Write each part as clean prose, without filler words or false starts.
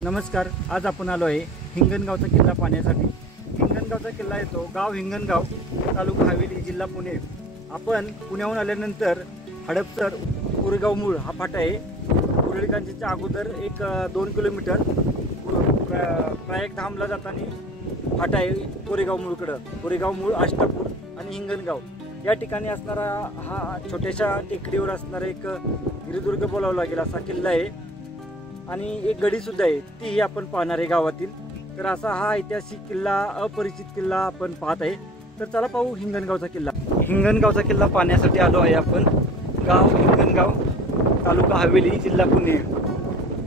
नमस्कार. आज आपण आलो आहे हिंगणगावचा किल्ला पाहण्यासाठी. हिंगणगावचा किल्ला येतो गाव हिंगणगाव, तालुका हवेली, जिल्हा पुणे. आपण पुण्याहून आल्यानंतर हडपसर कोरेगाव मूळ हा फाटा आहे. कुरळीकांचीच्या अगोदर एक 2 किलोमीटर प्रयागधामला जाताना फाटा आहे कोरेगाव मूळकडं. कोरेगाव मूळ, अष्टापूर आणि हिंगणगाव या ठिकाणी असणारा हा छोट्याशा टेकडीवर असणारा एक गिरिदुर्ग बोलावं लागेल असा किल्ला आहे. आणि एक गडी सुद्धा आहे, तीही आपण पाहणार आहे गावातील. तर असा हा ऐतिहासिक किल्ला, अपरिचित किल्ला आपण पाहत आहे. तर चला पाहू हिंगणगावचा किल्ला. हिंगणगावचा किल्ला पाहण्यासाठी आलो आहे आपण. गाव हिंगणगाव, तालुका हवेली, जिल्हा पुणे.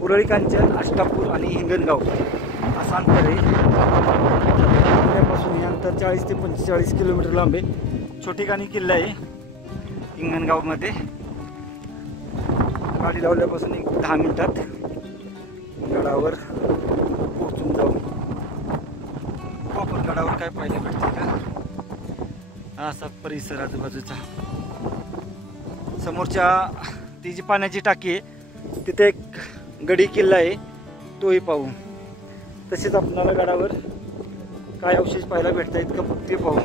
कुरळी कांचन, अष्टापूर आणि हिंगणगाव असं अंतर आहे. पुण्यापासून हे अंतर 40 ते 45 किलोमीटर लांब आहे. छोटेखानी किल्ला आहे हिंगणगावमध्ये. गाडी लावल्यापासून एक 10 मिनिटात गडावर पोहोचून जाऊ. आपण गडावर काय पाहिलं भेटते का, असा परिसर आजूबाजूचा. समोरच्या ती जी पाण्याची टाकी आहे तिथे एक गडी किल्ला आहे, तोही पाहू. तसेच आपल्याला गडावर काय अवशेष पाहायला भेटत आहेत का ते पाहू.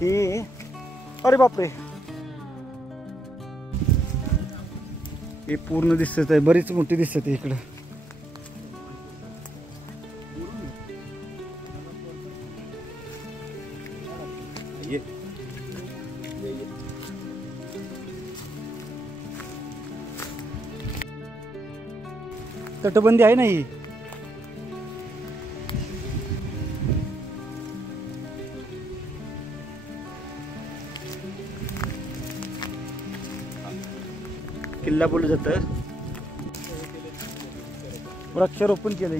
ही अरे बापरे, हे पूर्ण दिसत आहे, बरीच मोठी दिसत आहे इकडं. तटबंदी आहे ना ही. किल्ला बोललं जातं. वृक्षारोपण केलंय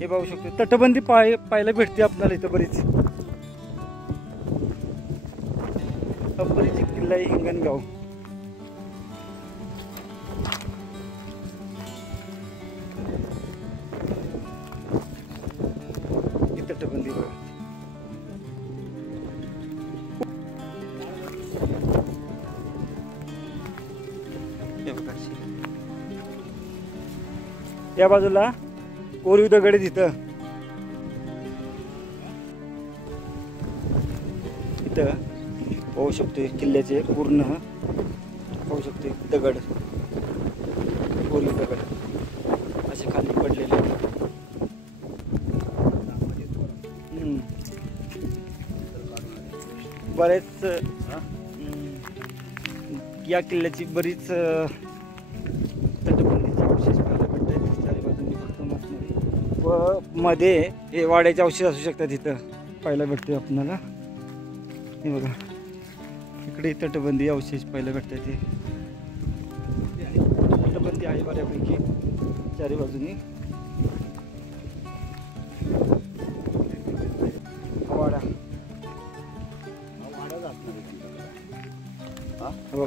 हे पाहू शकतो. तटबंदी पाहायला भेटते आपल्याला इथं बरीच. अपरिचित किल्ला आहे हिंगणगाव. ही तटबंदी बघा. त्या बाजूला कोरीव दगड आहे तिथं. इथं पाहू शकतो किल्ल्याचे पूर्ण पाहू शकतो दगड, कोरीव दगड असे खाली पडलेले. बरेच या किल्ल्याची बरीच तटबंदीचे अवशेष पाहायला भेटतात चारी बाजूंनी. व मध्ये हे वाड्याचे अवशेष असू शकतात इथं पाहायला भेटते आपल्याला. हे बघा इकडे तटबंदी अवशेष पाहायला भेटतात. हे तटबंदी आहे बऱ्यापैकी चारी बाजूनी. वाडा हो.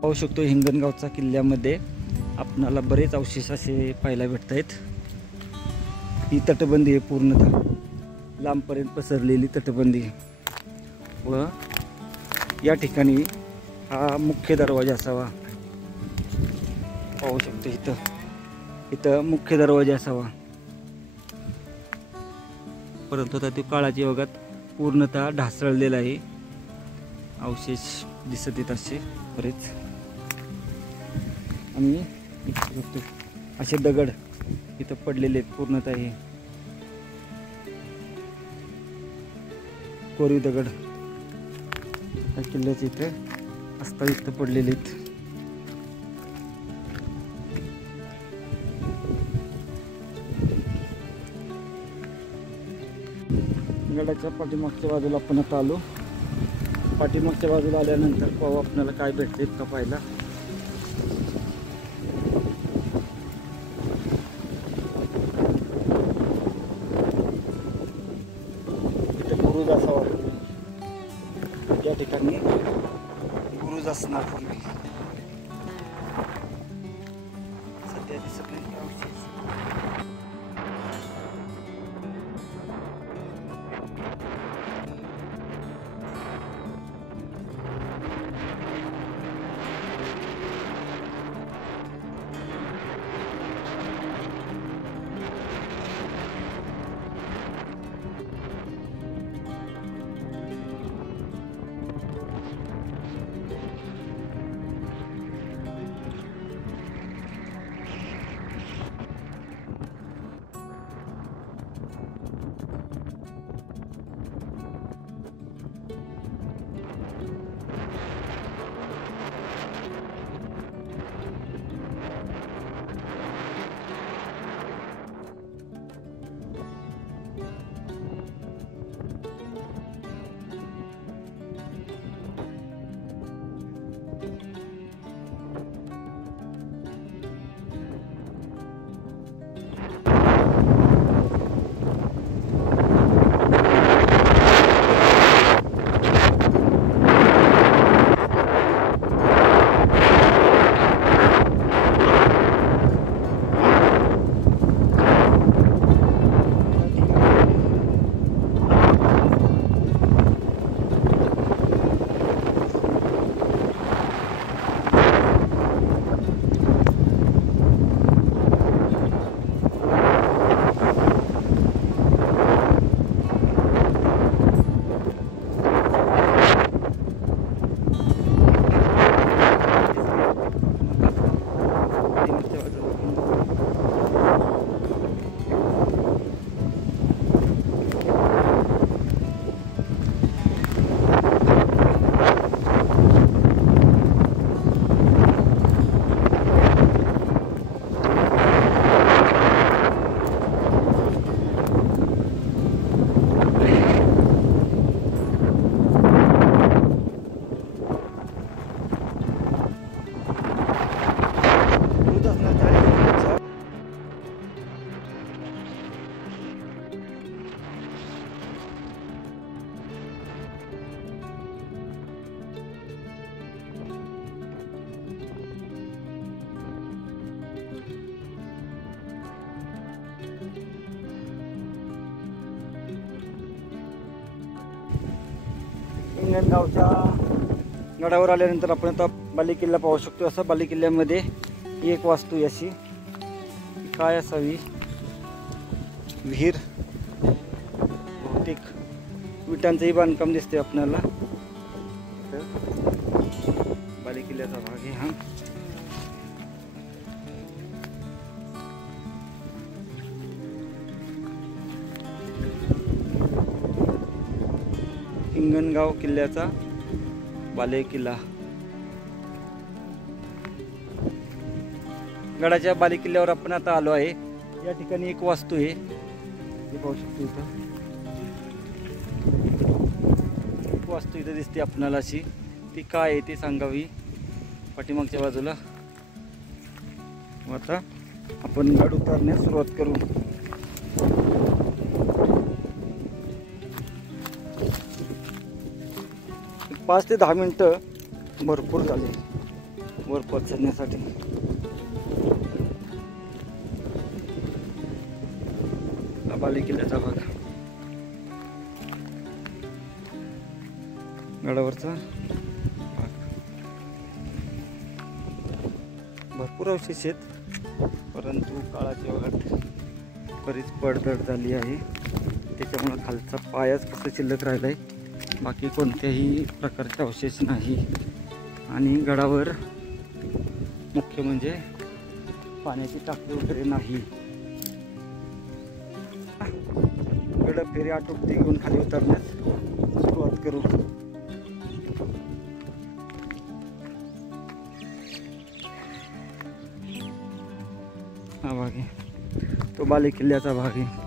पाहू शकतो हिंगणगावचा किल्ल्यामध्ये आपणाला बरेच अवशेष असे पाहायला भेटत आहेत. ही तटबंदी आहे पूर्णतः लांबपर्यंत पसरलेली तटबंदी. व या ठिकाणी हा मुख्य दरवाजा असावा. पाहू शकतो इथं मुख्य दरवाजा असावा. परंतु आता ते काळाच्या योगात पूर्णतः ढासळलेला आहे. अवशेष दिसत आहेत असे बरेच. आणि असे दगड इथं पडलेले आहेत पूर्णतः. हे कोरीव दगड या किल्ल्याचे इथं असतात, इथं पडलेले आहेत. गडाच्या पाठीमागच्या बाजूला आपण आता आलो. पाठीमागच्या बाजूला आल्यानंतर पाहू आपल्याला काय भेटते का पाहायला. बुरुज असा वाटतो. त्या ठिकाणी बुरुज असणार पूर्वी, सध्या दिसत नाही अवशेष. हिंगणगावच्या गडावर आल्यानंतर आपण आता बालेकिल्ला पाहू शकतो. असं बालेकिल्ल्यामध्ये एक वास्तू अशी काय असावी, विहीर, बहुतेक विटांचंही बांधकाम दिसते आपल्याला. बालेकिल्ल्याचा भाग आहे हा. हिंगणगाव किल्ल्याचा बालेकिल्ला. गडाच्या बालेकिल्ल्यावर आपण आता आलो आहे. या ठिकाणी एक वास्तू आहे, हे पाहू शकतो. इथं एक वास्तू इथं दिसते आपणाला अशी. ती काय आहे ती सांगावी पाठीमागच्या बाजूला. आता आपण गड उतरण्यास सुरुवात करू. पाच ते 10 मिनिटं भरपूर झाले वर पोहोचण्यासाठी. बालेकिल्ल्याचा भाग, गडावरचा भाग. भरपूर अवशेष आहेत, परंतु काळाची वाट बरीच पडझड झाली आहे. त्याच्यामुळे खालचा पायाच कसं शिल्लक राहिला आहे, बाकी कोणत्याही प्रकारचे अवशेष नाही. आणि गडावर मुख्य म्हणजे पाण्याची टाकी वगैरे नाही. गड फेरी आटोपती घेऊन खाली उतरण्यास सुरुवात करू. हा भाग आहे तो बालेकिल्ल्याचा भाग आहे.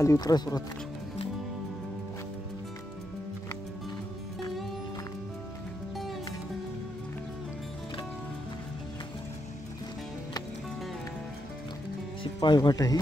खाली उतरा सुरुवात. पायवाट आहे.